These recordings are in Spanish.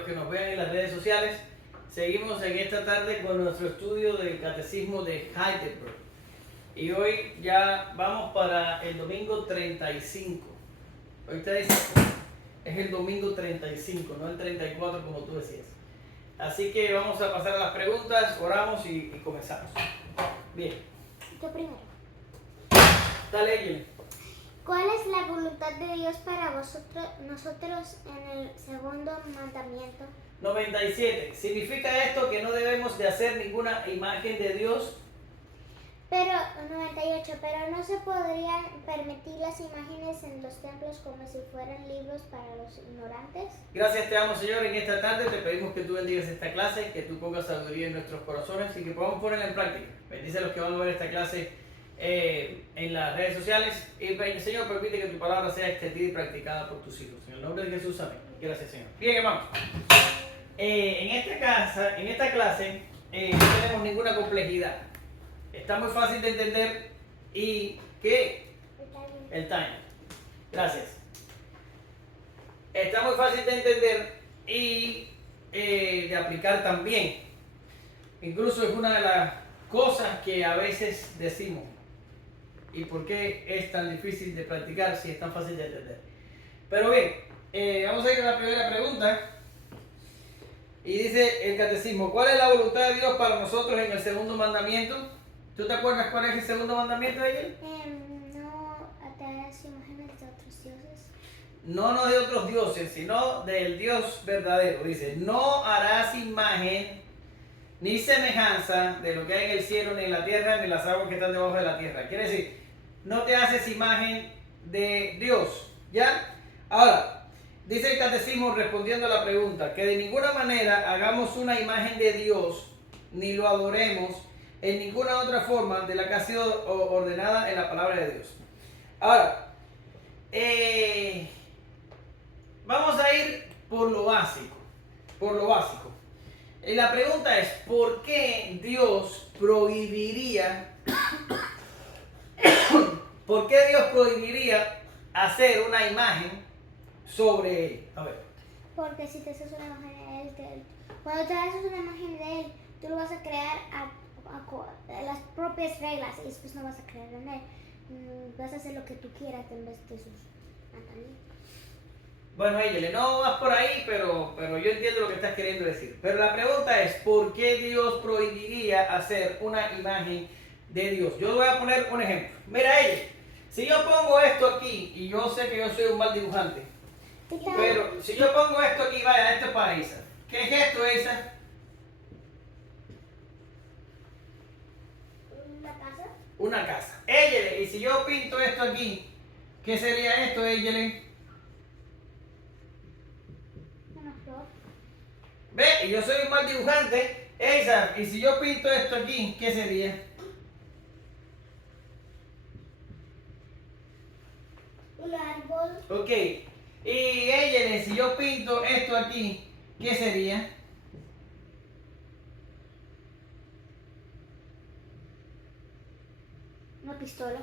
los que nos vean en las redes sociales. Seguimos en esta tarde con nuestro estudio del Catecismo de Heidelberg. Y hoy ya vamos para el domingo 35. Ahorita dice, es el domingo 35, no el 34 como tú decías. Así que vamos a pasar a las preguntas, oramos y comenzamos. Bien. Yo primero. Dale, Jenny. ¿Cuál es la voluntad de Dios para nosotros en el segundo mandamiento? 97. ¿Significa esto que no debemos de hacer ninguna imagen de Dios? Pero 98. Pero no se podrían permitir las imágenes en los templos como si fueran libros para los ignorantes. Gracias te damos, Señor, en esta tarde te pedimos que tú bendigas esta clase, que tú pongas sabiduría en nuestros corazones y que podamos ponerla en práctica. Bendice a los que van a ver esta clase en las redes sociales y Señor, permite que tu palabra sea extendida y practicada por tus hijos. En el nombre de Jesús, amén. Gracias, Señor. Bien, hermanos. En esta clase no tenemos ninguna complejidad. Está muy fácil de entender y ¿qué? El time. Gracias. Está muy fácil de entender y de aplicar también. Incluso es una de las cosas que a veces decimos. ¿Y por qué es tan difícil de practicar si es tan fácil de entender? Pero bien, vamos a ir a la primera pregunta. Y dice el catecismo, ¿cuál es la voluntad de Dios para nosotros en el segundo mandamiento? ¿Tú te acuerdas cuál es el segundo mandamiento de él? No te hagas imágenes de otros dioses. No de otros dioses, sino del Dios verdadero. Dice, no harás imagen ni semejanza de lo que hay en el cielo, ni en la tierra, ni las aguas que están debajo de la tierra. Quiere decir, no te haces imagen de Dios. ¿Ya? Ahora, dice el catecismo respondiendo a la pregunta, que de ninguna manera hagamos una imagen de Dios, ni lo adoremos en ninguna otra forma de la que ha sido ordenada en la palabra de Dios. Ahora, vamos a ir por lo básico. Y la pregunta es, ¿por qué Dios prohibiría hacer una imagen sobre él? A ver. Porque si te haces una imagen de él, cuando te haces una imagen de él, tú lo vas a crear a las propias reglas y después no vas a creer en él. Vas a hacer lo que tú quieras en vez de sus mandamientos. Bueno, Eyele, no vas por ahí, pero yo entiendo lo que estás queriendo decir. Pero la pregunta es, ¿por qué Dios prohibiría hacer una imagen de Dios? Yo voy a poner un ejemplo. Mira, Eyele, si yo pongo esto aquí, y yo sé que yo soy un mal dibujante, pero si yo pongo esto aquí, vaya, esto es para Isa. ¿Qué es esto, Isa? Una casa. Eyele, y si yo pinto esto aquí, ¿qué sería esto, Eyele? Una flor. Ve, y yo soy un mal dibujante. Esa, y si yo pinto esto aquí, ¿qué sería? Un árbol. Ok. Y Eyele, si yo pinto esto aquí, ¿qué sería? Una pistola.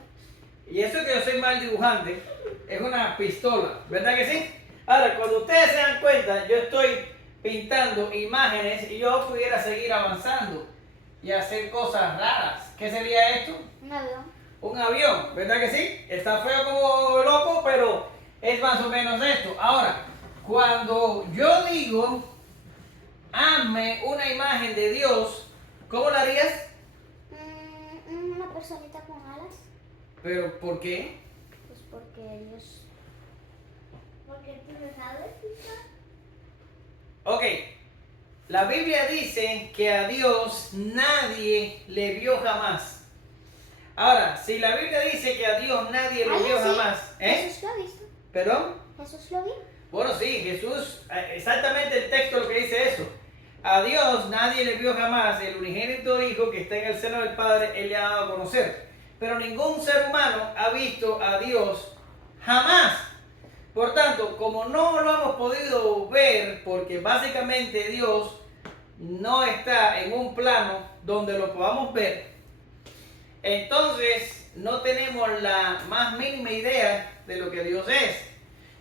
Y eso que yo soy mal dibujante, es una pistola, ¿verdad que sí? Ahora, cuando ustedes se dan cuenta, yo estoy pintando imágenes y yo pudiera seguir avanzando y hacer cosas raras. ¿Qué sería esto? Un avión. Un avión, ¿verdad que sí? Está feo como loco, pero es más o menos esto. Ahora, cuando yo digo, hazme una imagen de Dios, ¿cómo la harías? Una personita con alas. ¿Pero por qué? Pues porque Dios. Porque tú no sabes. Ok, la Biblia dice que a Dios nadie le vio jamás. Ahora, si la Biblia dice que a Dios nadie lo vio jamás, Jesús lo ha visto. ¿Perdón? Jesús lo vio. Bueno, sí, Jesús, exactamente el texto lo que dice eso. A Dios nadie le vio jamás, el unigénito Hijo que está en el seno del Padre, Él le ha dado a conocer. Pero ningún ser humano ha visto a Dios jamás. Por tanto, como no lo hemos podido ver, porque básicamente Dios no está en un plano donde lo podamos ver, entonces no tenemos la más mínima idea de lo que Dios es.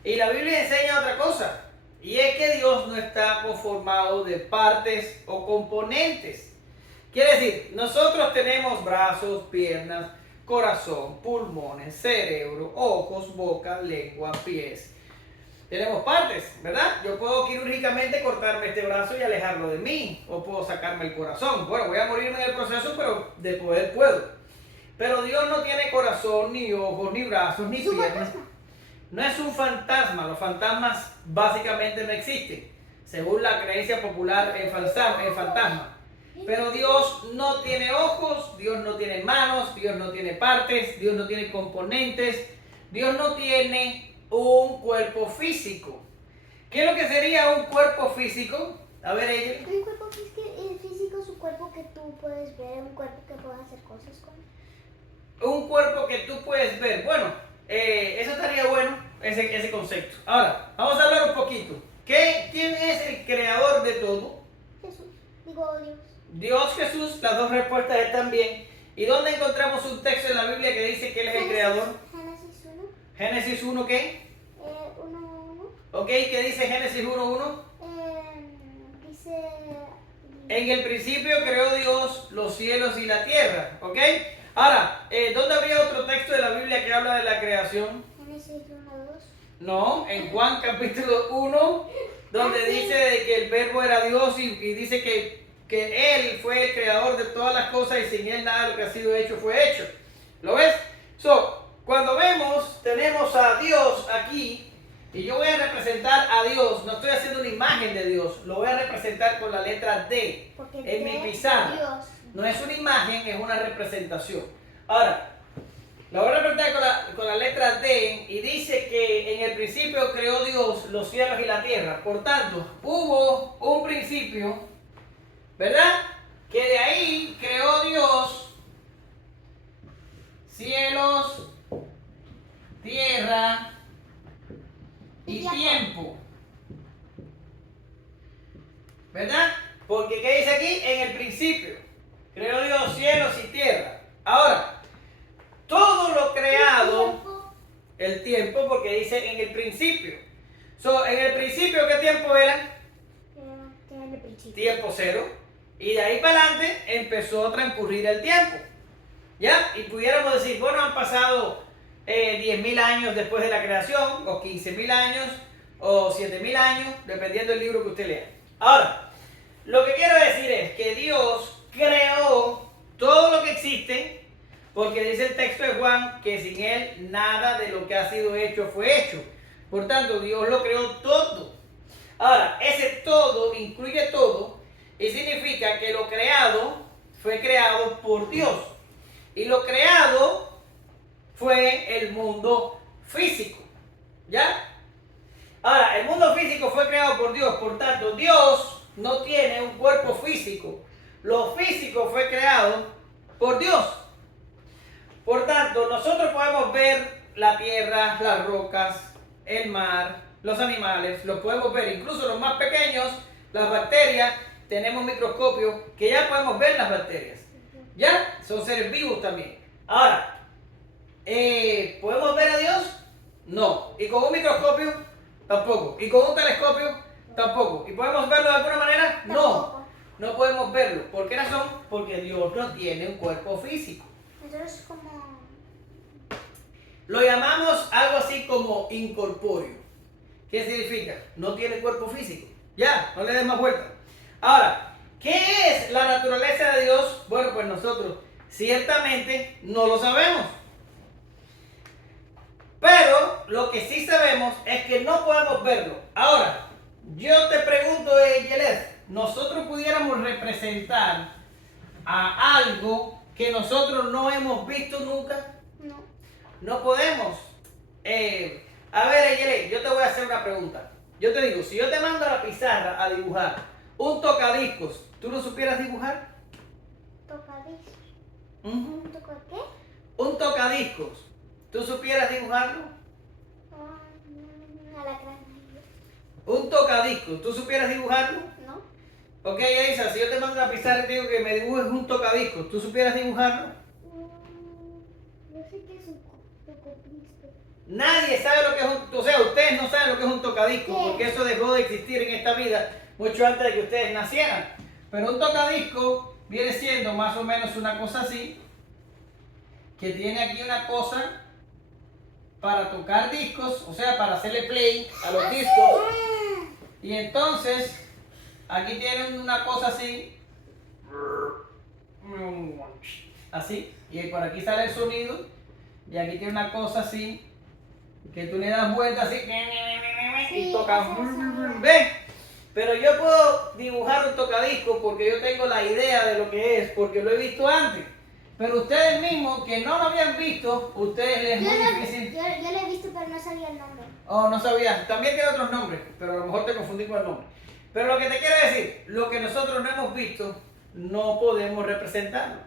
Y la Biblia enseña otra cosa. Y es que Dios no está conformado de partes o componentes. Quiere decir, nosotros tenemos brazos, piernas, corazón, pulmones, cerebro, ojos, boca, lengua, pies. Tenemos partes, ¿verdad? Yo puedo quirúrgicamente cortarme este brazo y alejarlo de mí, o puedo sacarme el corazón. Bueno, voy a morirme en el proceso, pero de poder puedo. Pero Dios no tiene corazón, ni ojos, ni brazos, ni piernas. No es un fantasma, los fantasmas básicamente no existen, según la creencia popular en fantasma. Pero Dios no tiene ojos, Dios no tiene manos, Dios no tiene partes, Dios no tiene componentes, Dios no tiene un cuerpo físico. ¿Qué es lo que sería un cuerpo físico? A ver, ella. Un cuerpo físico es un cuerpo que tú puedes ver, un cuerpo que puedes hacer cosas con. Un cuerpo que tú puedes ver. Bueno, eso estaría bueno, ese concepto. Ahora, vamos a hablar un poquito. ¿Quién es el creador de todo? Jesús, digo Dios. Dios, Jesús, las dos respuestas están bien. ¿Y dónde encontramos un texto en la Biblia que dice que Él es el creador? Génesis 1. Génesis 1, ¿qué? 1. Ok, ¿qué dice Génesis 1:1? Dice. En el principio creó Dios los cielos y la tierra, ¿ok? Ahora, ¿dónde habría otro texto de la Biblia que habla de la creación? Génesis 1:2. No, en Juan capítulo 1, donde dice de que el verbo era Dios y dice que Él fue el creador de todas las cosas y sin Él nada de lo que ha sido hecho fue hecho. ¿Lo ves? Cuando vemos, tenemos a Dios aquí y yo voy a representar a Dios, no estoy haciendo una imagen de Dios, lo voy a representar con la letra D en mi pizarra. No es una imagen, es una representación. Ahora, la voy a representar con la letra D y dice que en el principio creó Dios los cielos y la tierra. Por tanto, hubo un principio, ¿verdad? Que de ahí creó Dios cielos, tierra y tiempo. ¿Verdad? Porque ¿qué dice aquí? En el principio creó Dios cielos y tierra. Ahora, todo lo creado, el tiempo, porque dice en el principio. En el principio, ¿qué tiempo era? Tiempo cero. Y de ahí para adelante empezó a transcurrir el tiempo. ¿Ya? Y pudiéramos decir, bueno, han pasado 10.000 años después de la creación, o 15.000 años, o 7.000 años, dependiendo del libro que usted lea. Ahora, lo que quiero decir es que Dios creó todo lo que existe, porque dice el texto de Juan que sin Él nada de lo que ha sido hecho fue hecho. Por tanto, Dios lo creó todo. Ahora, ese todo incluye todo y significa que lo creado fue creado por Dios. Y lo creado fue el mundo físico. ¿Ya? Ahora, el mundo físico fue creado por Dios. Por tanto, Dios no tiene un cuerpo físico. Lo físico fue creado por Dios. Por tanto, nosotros podemos ver la tierra, las rocas, el mar, los animales, los podemos ver, incluso los más pequeños, las bacterias, tenemos microscopios que ya podemos ver las bacterias. ¿Ya? Son seres vivos también. Ahora, ¿podemos ver a Dios? No. ¿Y con un microscopio? Tampoco. ¿Y con un telescopio? Tampoco. ¿Y podemos verlo de alguna manera? No. No podemos verlo. ¿Por qué razón? Porque Dios no tiene un cuerpo físico. Entonces, como. Lo llamamos algo así como incorpóreo. ¿Qué significa? No tiene cuerpo físico. Ya, no le des más vuelta. Ahora, ¿qué es la naturaleza de Dios? Bueno, pues nosotros ciertamente no lo sabemos. Pero lo que sí sabemos es que no podemos verlo. Ahora, yo te pregunto, Yelet, ¿nosotros pudiéramos representar a algo que nosotros no hemos visto nunca? No. No podemos. A ver, Yelet, yo te voy a hacer una pregunta. Yo te digo, si yo te mando a la pizarra a dibujar un tocadiscos, ¿tú lo supieras dibujar? Tocadiscos. ¿Un ¿Toca qué? Un tocadiscos, ¿tú supieras dibujarlo? Alacrán. Un tocadiscos, ¿tú supieras dibujarlo? ¿No? Ok, Isa, si yo te mando a la pizarra y te digo que me dibujes un tocadiscos, ¿tú supieras dibujarlo? Yo sé que es un tocadiscos. Nadie sabe lo que es o sea, ustedes no saben lo que es un tocadisco, ¿Qué? porque eso dejó de existir en esta vida mucho antes de que ustedes nacieran. Pero un tocadisco viene siendo más o menos una cosa así, que tiene aquí una cosa para tocar discos, o sea, para hacerle play a los discos. Y entonces, aquí tienen una cosa así, así, y por aquí sale el sonido, y aquí tiene una cosa así, que tú le das vueltas así, y tocas, ¿ves? Pero yo puedo dibujar un tocadisco porque yo tengo la idea de lo que es, porque lo he visto antes. Pero ustedes mismos, que no lo habían visto, ustedes les es muy difícil. Yo lo he visto, pero no sabía el nombre. Oh, no sabías. También tiene otros nombres, pero a lo mejor te confundí con el nombre. Pero lo que te quiero decir, lo que nosotros no hemos visto, no podemos representarlo.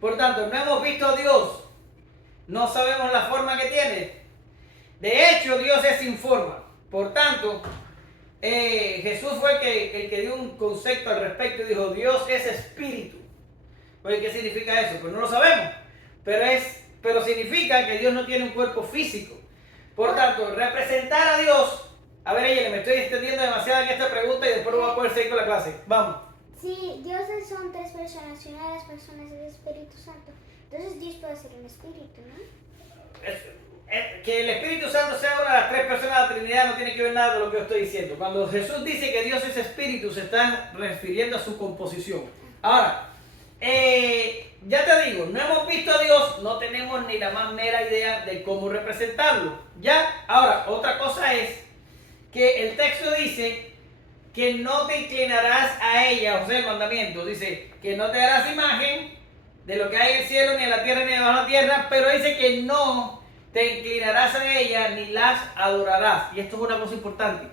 Por tanto, no hemos visto a Dios, no sabemos la forma que tiene. De hecho, Dios es sin forma. Por tanto, Jesús fue el que dio un concepto al respecto y dijo, Dios es espíritu. Oye, ¿qué significa eso? Pues no lo sabemos, pero significa que Dios no tiene un cuerpo físico. Por tanto, representar a Dios, a ver, ella, me estoy extendiendo demasiado en esta pregunta y después voy a poder seguir con la clase. Vamos. Sí, dioses son tres personas y una de las personas es el Espíritu Santo. Entonces Dios puede ser un espíritu, ¿no? Que el Espíritu Santo sea una de las tres personas de la Trinidad no tiene que ver nada de lo que yo estoy diciendo. Cuando Jesús dice que Dios es espíritu, se está refiriendo a su composición. Ahora, ya te digo, no hemos visto a Dios, no tenemos ni la más mera idea de cómo representarlo. Ya, ahora, otra cosa es que el texto dice que no te inclinarás a ella, o sea, el mandamiento dice que no te harás imagen de lo que hay en el cielo, ni en la tierra, ni debajo de la tierra, pero dice que no te inclinarás a ella, ni las adorarás. Y esto es una cosa importante.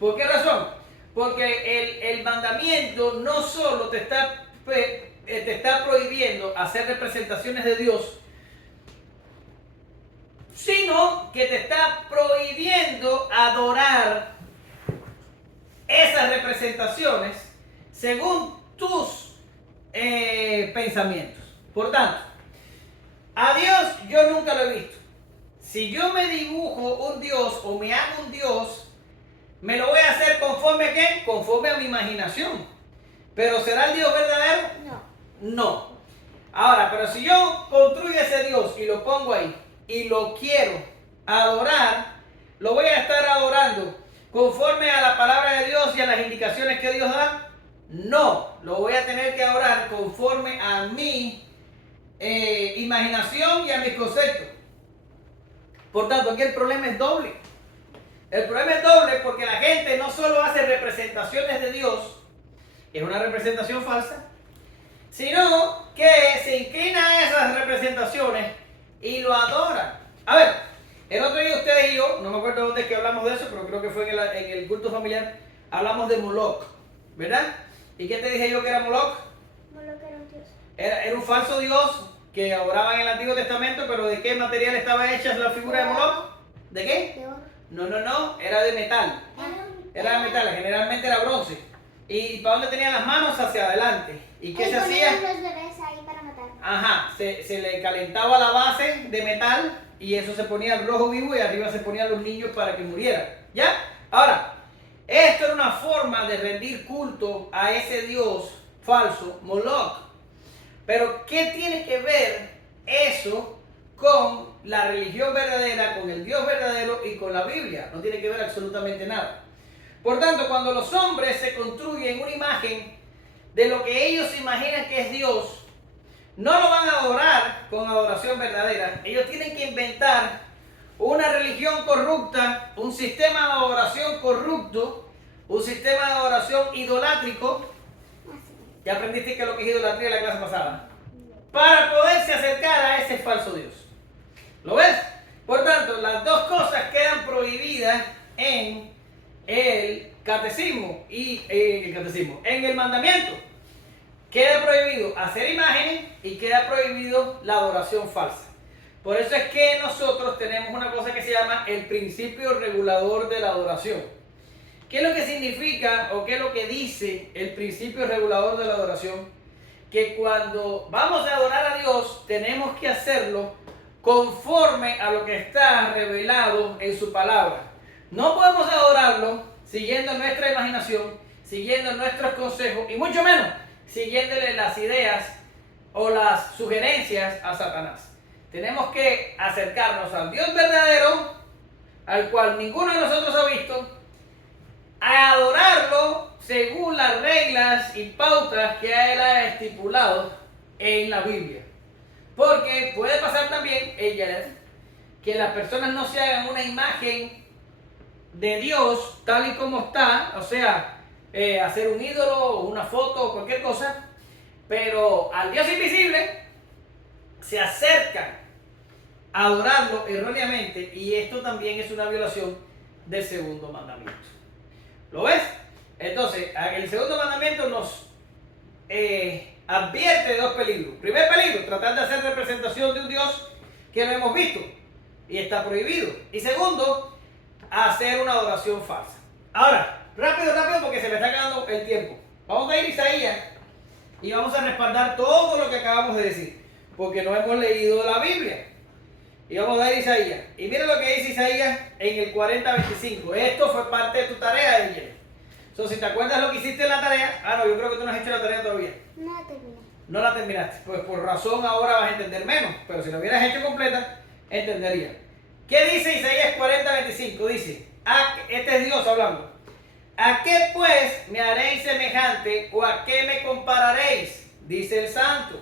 ¿Por qué razón? Porque el mandamiento no solo te está prohibiendo hacer representaciones de Dios, sino que te está prohibiendo adorar esas representaciones según tus pensamientos. Por tanto, a Dios yo nunca lo he visto. Si yo me dibujo un Dios o me hago un Dios, me lo voy a hacer conforme a ¿qué? Conforme a mi imaginación. ¿Pero será el Dios verdadero? No. No. Ahora, pero si yo construyo ese Dios y lo pongo ahí y lo quiero adorar, lo voy a estar adorando conforme a la palabra de Dios y a las indicaciones que Dios da. No, lo voy a tener que adorar conforme a mi imaginación y a mis conceptos. Por tanto, aquí el problema es doble. El problema es doble porque la gente no solo hace representaciones de Dios, que es una representación falsa, sino que se inclina a esas representaciones y lo adora. A ver, el otro día ustedes y yo, no me acuerdo dónde es que hablamos de eso, pero creo que fue en el culto familiar, hablamos de Moloch, ¿verdad? ¿Y qué te dije yo que era Moloch? Moloch era un dios. Era un falso dios que adoraba en el Antiguo Testamento, pero ¿de qué material estaba hecha la figura de Moloch? ¿De qué? De oro. No, era de metal. Era de metal, generalmente era bronce. ¿Y para dónde tenía las manos? Hacia adelante. ¿Y qué se hacía? Ponían los bebés ahí para matar. Ajá, se le calentaba la base de metal y eso se ponía al rojo vivo y arriba se ponían los niños para que murieran. ¿Ya? Ahora, esto era una forma de rendir culto a ese dios falso, Moloch. Pero, ¿qué tiene que ver eso con la religión verdadera, con el Dios verdadero y con la Biblia? No tiene que ver absolutamente nada. Por tanto, cuando los hombres se construyen una imagen de lo que ellos imaginan que es Dios, no lo van a adorar con adoración verdadera. Ellos tienen que inventar una religión corrupta, un sistema de adoración corrupto, un sistema de adoración idolátrico. Ya aprendiste que es lo que es idolatría en la clase pasada. Para poderse acercar a ese falso Dios. ¿Lo ves? Por tanto, las dos cosas quedan prohibidas en el catecismo en el mandamiento. Queda prohibido hacer imágenes y queda prohibido la adoración falsa. Por eso es que nosotros tenemos una cosa que se llama el principio regulador de la adoración. ¿Qué es lo que significa o qué es lo que dice el principio regulador de la adoración? Que cuando vamos a adorar a Dios tenemos que hacerlo conforme a lo que está revelado en su palabra. No podemos adorarlo siguiendo nuestra imaginación, siguiendo nuestros consejos y mucho menos siguiéndole las ideas o las sugerencias a Satanás. Tenemos que acercarnos al Dios verdadero, al cual ninguno de nosotros ha visto, a adorarlo según las reglas y pautas que Él ha estipulado en la Biblia. Porque puede pasar también, que las personas no se hagan una imagen de Dios tal y como está, o sea, hacer un ídolo, una foto o cualquier cosa, pero al Dios invisible se acercan a adorarlo erróneamente, y esto también es una violación del segundo mandamiento. ¿Lo ves? Entonces, el segundo mandamiento nos advierte de dos peligros. Primer peligro, tratar de hacer representación de un Dios que no hemos visto y está prohibido. Y segundo, hacer una adoración falsa. Ahora, rápido, porque se me está acabando el tiempo. Vamos a ir a Isaías y vamos a respaldar todo lo que acabamos de decir, porque no hemos leído la Biblia. Y vamos a ir a Isaías. Y mira lo que dice Isaías en el 40:25. Esto fue parte de tu tarea, Angel. Si te acuerdas lo que hiciste en la tarea. No, yo creo que tú no has hecho la tarea todavía. No la terminé. No la terminaste. Pues por razón ahora vas a entender menos. Pero si la hubieras hecho completa, entenderías. ¿Qué dice Isaías 40:25? Dice, este es Dios hablando. ¿A qué pues me haréis semejante o a qué me compararéis? Dice el Santo.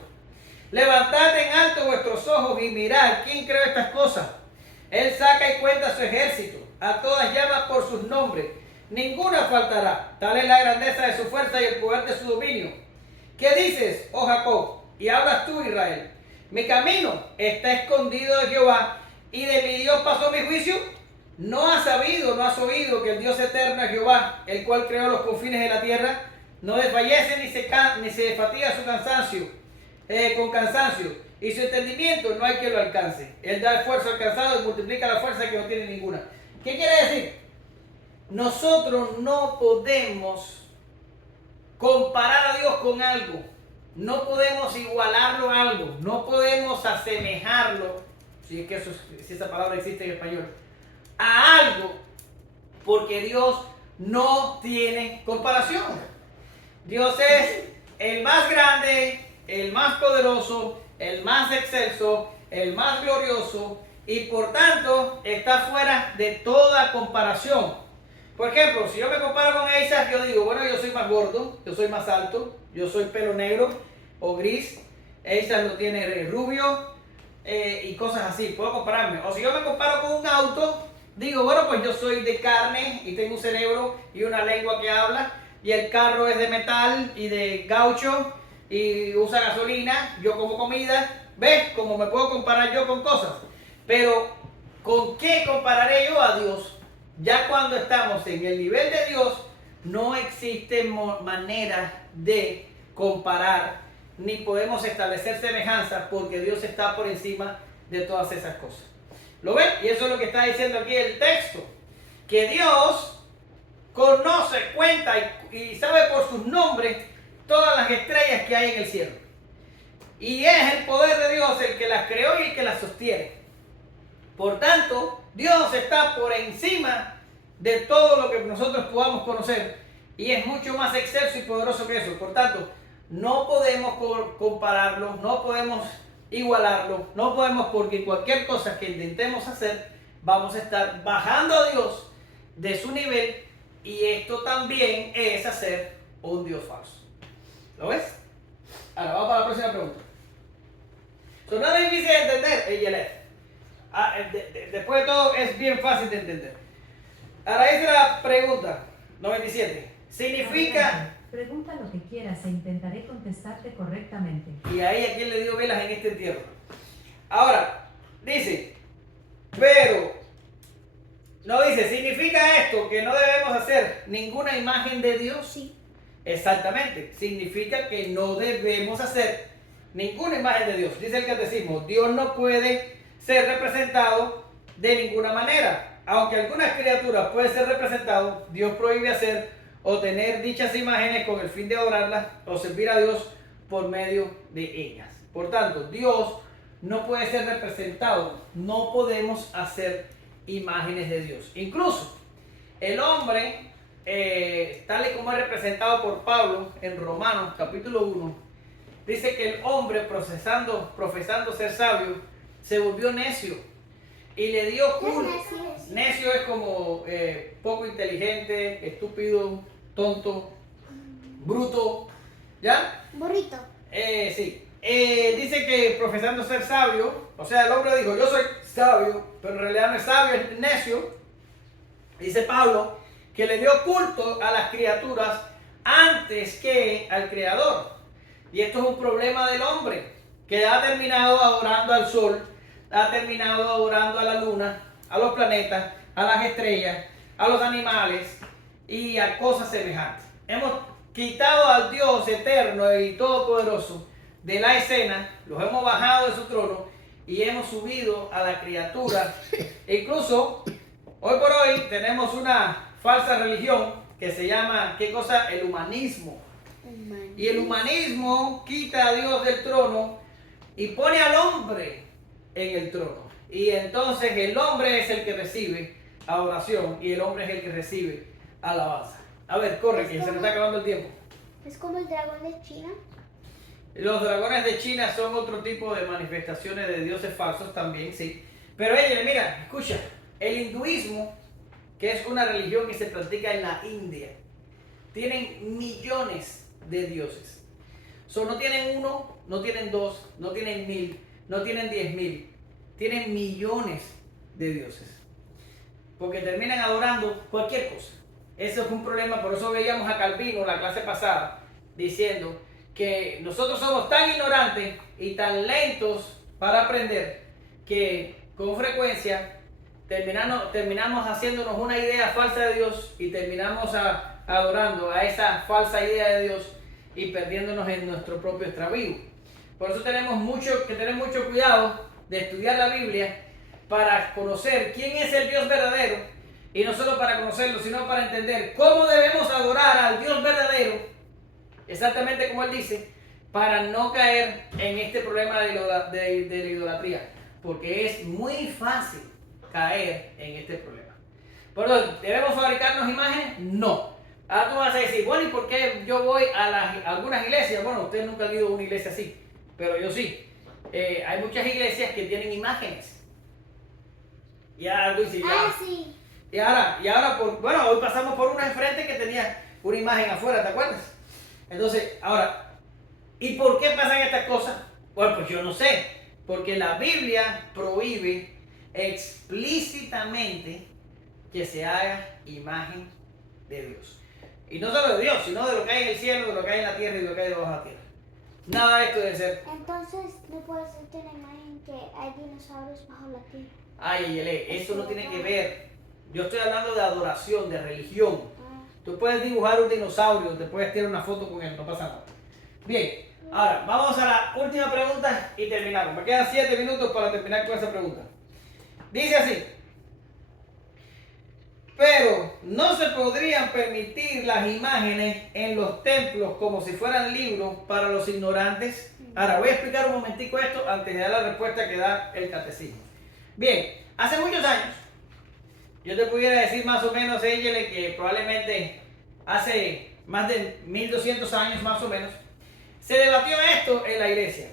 Levantad en alto vuestros ojos y mirad quién creó estas cosas. Él saca y cuenta su ejército. A todas llama por sus nombres. Ninguna faltará. Tal es la grandeza de su fuerza y el poder de su dominio. ¿Qué dices, oh Jacob? Y hablas tú, Israel. Mi camino está escondido de Jehová, y de mi Dios pasó mi juicio. ¿No has oído que el Dios eterno es Jehová, el cual creó los confines de la tierra? No desfallece ni se fatiga su cansancio. Con cansancio, y su entendimiento no hay que lo alcance. Él da esfuerzo al cansado y multiplica la fuerza que no tiene ninguna. ¿Qué quiere decir? Nosotros no podemos comparar a Dios con algo, no podemos igualarlo a algo, no podemos asemejarlo, si esa palabra existe en español, a algo, porque Dios no tiene comparación. Dios es el más grande, el más poderoso, el más excelso, el más glorioso, y por tanto está fuera de toda comparación. Por ejemplo, si yo me comparo con Isaac, yo digo, bueno, yo soy más gordo, yo soy más alto, yo soy pelo negro o gris, Isaac lo tiene rubio y cosas así, puedo compararme. O si yo me comparo con un auto, digo, bueno, pues yo soy de carne y tengo un cerebro y una lengua que habla, y el carro es de metal y de gaucho y usa gasolina, yo como comida. ¿Ves cómo me puedo comparar yo con cosas? Pero ¿con qué compararé yo a Dios? Ya cuando estamos en el nivel de Dios, no existe manera de comparar, ni podemos establecer semejanza, porque Dios está por encima de todas esas cosas. ¿Lo ven? Y eso es lo que está diciendo aquí el texto, que Dios conoce, cuenta y sabe por sus nombres todas las estrellas que hay en el cielo. Y es el poder de Dios el que las creó y el que las sostiene. Por tanto, Dios está por encima de todo lo que nosotros podamos conocer, y es mucho más excelso y poderoso que eso. Por tanto, no podemos compararlo, no podemos igualarlo, no podemos, porque cualquier cosa que intentemos hacer, vamos a estar bajando a Dios de su nivel, y esto también es hacer un Dios falso. ¿Lo ves? Ahora vamos para la próxima pregunta. Nada es difícil de entender, después de todo es bien fácil de entender. Ahora dice la pregunta 97. Significa... Pregunta lo que quieras e intentaré contestarte correctamente. Y ahí a quien le dio velas en este entierro. Ahora, dice, pero, no dice, ¿significa esto que no debemos hacer ninguna imagen de Dios? Sí. Exactamente, significa que no debemos hacer ninguna imagen de Dios. Dice el catecismo, Dios no puede ser representado de ninguna manera. Aunque algunas criaturas pueden ser representadas, Dios prohíbe hacer o tener dichas imágenes con el fin de adorarlas o servir a Dios por medio de ellas. Por tanto, Dios no puede ser representado. No podemos hacer imágenes de Dios. Incluso el hombre, tal y como es representado por Pablo en Romanos capítulo 1, dice que el hombre profesando ser sabio, se volvió necio y le dio culto. Necio es como poco inteligente, estúpido, tonto, bruto, ¿ya? Burrito. Sí. Dice que profesando ser sabio, o sea, el hombre dijo, yo soy sabio, pero en realidad no es sabio, es necio. Dice Pablo que le dio culto a las criaturas antes que al Creador. Y esto es un problema del hombre, que ha terminado adorando al sol, ha terminado adorando a la luna, a los planetas, a las estrellas, a los animales y a cosas semejantes. Hemos quitado al Dios eterno y todopoderoso de la escena, los hemos bajado de su trono y hemos subido a la criatura. E incluso, hoy por hoy tenemos una falsa religión que se llama, ¿qué cosa? El humanismo. Y el humanismo quita a Dios del trono y pone al hombre en el trono. Y entonces el hombre es el que recibe adoración y el hombre es el que recibe alabanza. A ver, corre, que se me está acabando el tiempo. Es como el dragón de China. Los dragones de China son otro tipo de manifestaciones de dioses falsos también, sí. Pero ella, mira, escucha, el hinduismo, que es una religión que se practica en la India, tienen millones de dioses. No tienen uno, no tienen dos, no tienen 1000, no tienen 10.000. Tienen millones de dioses. Porque terminan adorando cualquier cosa. Eso es un problema, por eso veíamos a Calvino la clase pasada diciendo que nosotros somos tan ignorantes y tan lentos para aprender que con frecuencia terminamos haciéndonos una idea falsa de Dios y terminamos adorando a esa falsa idea de Dios y perdiéndonos en nuestro propio extravío. Por eso tenemos que tener mucho cuidado de estudiar la Biblia para conocer quién es el Dios verdadero, y no solo para conocerlo, sino para entender cómo debemos adorar al Dios verdadero, exactamente como él dice, para no caer en este problema de la idolatría, porque es muy fácil caer en este problema. Por lo tanto, ¿debemos fabricarnos imágenes? No. Ahora tú vas a decir, bueno, ¿y por qué yo voy a algunas iglesias? Bueno, ustedes nunca han ido a una iglesia así, pero yo sí. Hay muchas iglesias que tienen imágenes. Y ahora tú dices, sí. Y ahora hoy pasamos por una enfrente que tenía una imagen afuera, ¿te acuerdas? Entonces, ahora, ¿y por qué pasan estas cosas? Bueno, pues yo no sé, porque la Biblia prohíbe explícitamente que se haga imagen de Dios. Y no solo de Dios, sino de lo que hay en el cielo, de lo que hay en la tierra y de lo que hay debajo de la tierra. Nada de esto debe ser. Entonces, no puedes hacerte una imagen que hay dinosaurios bajo la tierra. Ay, eso no tiene que ver. Yo estoy hablando de adoración, de religión. Tú puedes dibujar un dinosaurio, te puedes tirar una foto con él, no pasa nada. Bien, ahora vamos a la última pregunta y terminamos. Me quedan 7 minutos para terminar con esa pregunta. Dice así: pero no se podrían permitir las imágenes en los templos como si fueran libros para los ignorantes. Ahora voy a explicar un momentico esto antes de dar la respuesta que da el catecismo. Bien, hace muchos años, yo te pudiera decir más o menos, Éngele, que probablemente hace más de 1200 años más o menos, se debatió esto en la iglesia.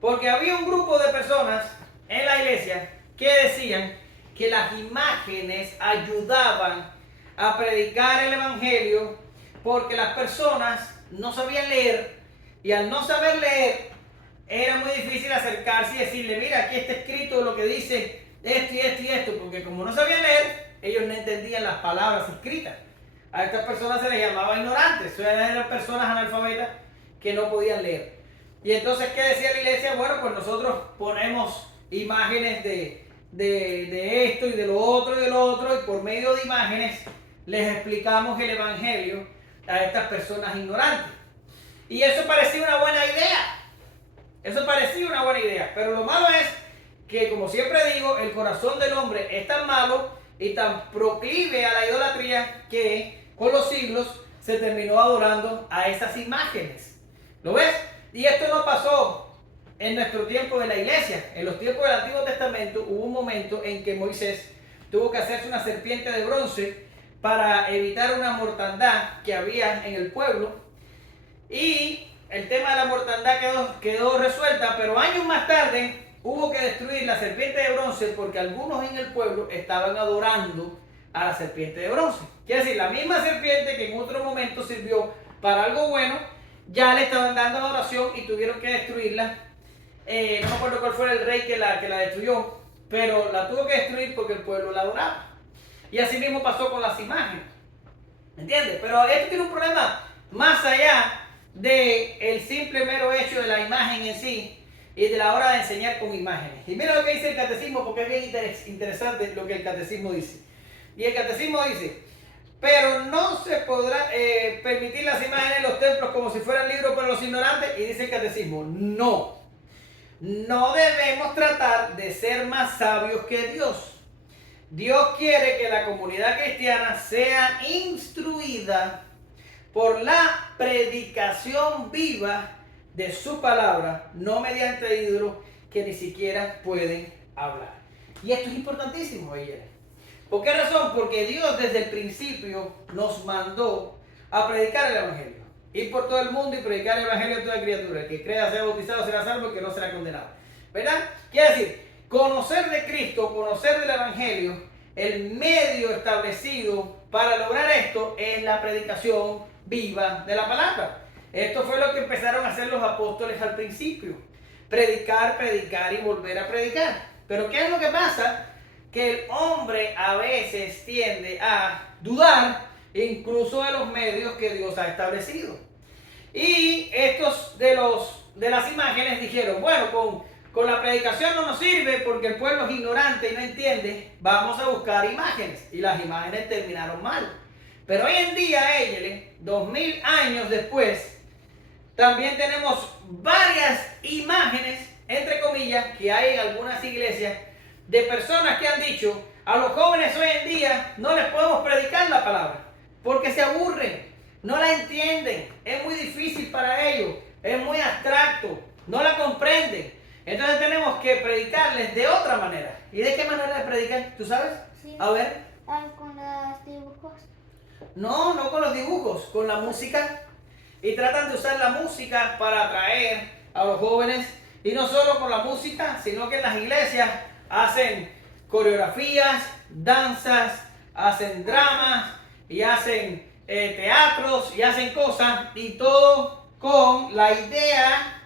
Porque había un grupo de personas en la iglesia que decían que las imágenes ayudaban a predicar el evangelio porque las personas no sabían leer, y al no saber leer era muy difícil acercarse y decirle, mira, aquí está escrito lo que dice esto y esto y esto, porque como no sabían leer, ellos no entendían las palabras escritas. A estas personas se les llamaba ignorantes, eran personas analfabetas que no podían leer. Y entonces, ¿qué decía la iglesia? Bueno, pues nosotros ponemos imágenes de esto y de lo otro y de lo otro, y por medio de imágenes les explicamos el evangelio a estas personas ignorantes. Y eso parecía una buena idea. Eso parecía una buena idea. Pero lo malo es que, como siempre digo, el corazón del hombre es tan malo y tan proclive a la idolatría que con los siglos se terminó adorando a esas imágenes. ¿Lo ves? Y esto no pasó en nuestro tiempo de la iglesia. En los tiempos del Antiguo Testamento hubo un momento en que Moisés tuvo que hacerse una serpiente de bronce para evitar una mortandad que había en el pueblo. Y el tema de la mortandad quedó resuelta, pero años más tarde hubo que destruir la serpiente de bronce porque algunos en el pueblo estaban adorando a la serpiente de bronce. Quiere decir, la misma serpiente que en otro momento sirvió para algo bueno, ya le estaban dando adoración y tuvieron que destruirla. No me acuerdo cuál fue el rey que la destruyó, pero la tuvo que destruir porque el pueblo la adoraba. Y así mismo pasó con las imágenes. ¿Entiendes? Pero esto tiene un problema más allá del simple mero hecho de la imagen en sí y de la hora de enseñar con imágenes. Y mira lo que dice el catecismo, porque es bien interesante lo que el catecismo dice. Y el catecismo dice: pero no se podrá permitir las imágenes en los templos como si fueran libros para los ignorantes. Y dice el catecismo: no debemos tratar de ser más sabios que Dios. Dios quiere que la comunidad cristiana sea instruida por la predicación viva de su palabra, no mediante ídolos que ni siquiera pueden hablar. Y esto es importantísimo, oye. ¿Por qué razón? Porque Dios desde el principio nos mandó a predicar el Evangelio. Ir por todo el mundo y predicar el Evangelio a toda criatura. El que crea sea bautizado será salvo, el que no será condenado. ¿Verdad? Quiere decir, conocer de Cristo, conocer del Evangelio, el medio establecido para lograr esto es la predicación viva de la palabra. Esto fue lo que empezaron a hacer los apóstoles al principio. Predicar, predicar y volver a predicar. Pero ¿qué es lo que pasa? Que el hombre a veces tiende a dudar incluso de los medios que Dios ha establecido. Y estos de las imágenes dijeron: bueno, con la predicación no nos sirve porque el pueblo es ignorante y no entiende, vamos a buscar imágenes. Y las imágenes terminaron mal. Pero hoy en día, 2000 años después, también tenemos varias imágenes, entre comillas, que hay en algunas iglesias, de personas que han dicho: a los jóvenes hoy en día no les podemos predicar la palabra, porque se aburren, no la entienden, es muy difícil para ellos, es muy abstracto, no la comprenden. Entonces tenemos que predicarles de otra manera. ¿Y de qué manera de predicar? ¿Tú sabes? Sí. A ver. Con los dibujos. No con los dibujos, con la música. Y tratan de usar la música para atraer a los jóvenes. Y no solo con la música, sino que en las iglesias hacen coreografías, danzas, hacen dramas y hacen teatros y hacen cosas. Y todo con la idea,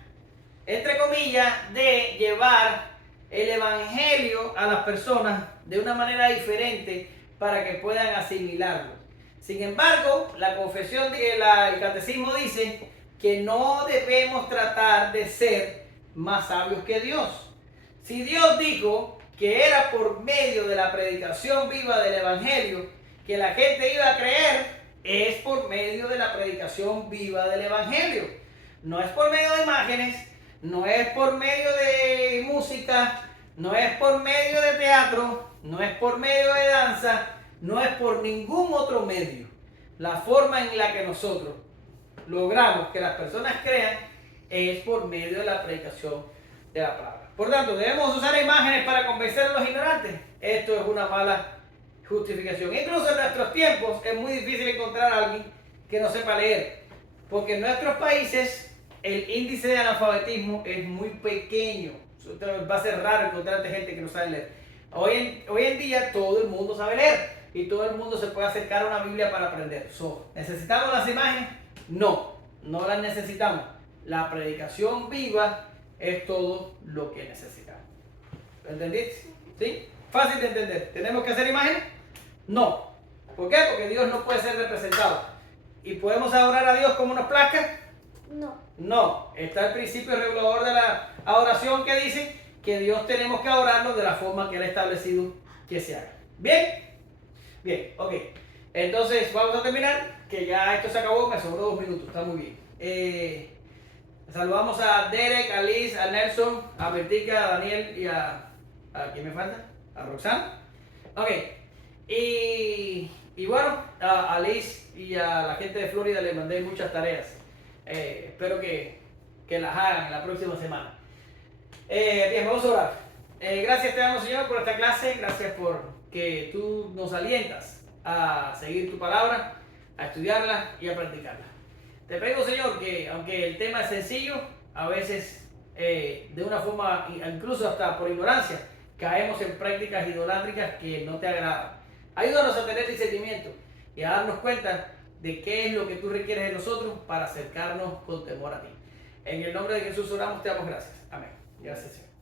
entre comillas, de llevar el evangelio a las personas de una manera diferente para que puedan asimilarlo. Sin embargo, la confesión, el catecismo dice que no debemos tratar de ser más sabios que Dios. Si Dios dijo que era por medio de la predicación viva del evangelio que la gente iba a creer, es por medio de la predicación viva del evangelio. No es por medio de imágenes, no es por medio de música, no es por medio de teatro, no es por medio de danza, no es por ningún otro medio. La forma en la que nosotros logramos que las personas crean es por medio de la predicación de la palabra. Por tanto, ¿debemos usar imágenes para convencer a los ignorantes? Esto es una mala justificación. Incluso en nuestros tiempos es muy difícil encontrar a alguien que no sepa leer, porque en nuestros países el índice de analfabetismo es muy pequeño. Va a ser raro encontrar gente que no sabe leer. Hoy en día todo el mundo sabe leer y todo el mundo se puede acercar a una Biblia para aprender. ¿Necesitamos las imágenes? No las necesitamos. La predicación viva es todo lo que necesitamos. ¿Lo entendiste? ¿Sí? Fácil de entender. ¿Tenemos que hacer imágenes? No. ¿Por qué? Porque Dios no puede ser representado. ¿Y podemos adorar a Dios como nos plazca? No. Está el principio regulador de la adoración que dice que Dios tenemos que adorarlo de la forma que Él ha establecido que se haga. Bien, ok. Entonces vamos a terminar, que ya esto se acabó, me sobró 2 minutos, está muy bien. Saludamos a Derek, a Liz, a Nelson, a Bertica, a Daniel y ¿a quién me falta? A Roxana. Ok. Y bueno, a Liz y a la gente de Florida les mandé muchas tareas. Espero que las hagan la próxima semana. Bien, vamos a orar. Gracias te damos, Señor, por esta clase. Gracias por que tú nos alientas a seguir tu palabra, a estudiarla y a practicarla. Te pedimos, Señor, que aunque el tema es sencillo, a veces de una forma, incluso hasta por ignorancia, caemos en prácticas idolátricas que no te agradan. Ayúdanos a tener discernimiento y a darnos cuenta de qué es lo que tú requieres de nosotros para acercarnos con temor a ti. En el nombre de Jesús oramos, te damos gracias. Amén. Gracias, Señor.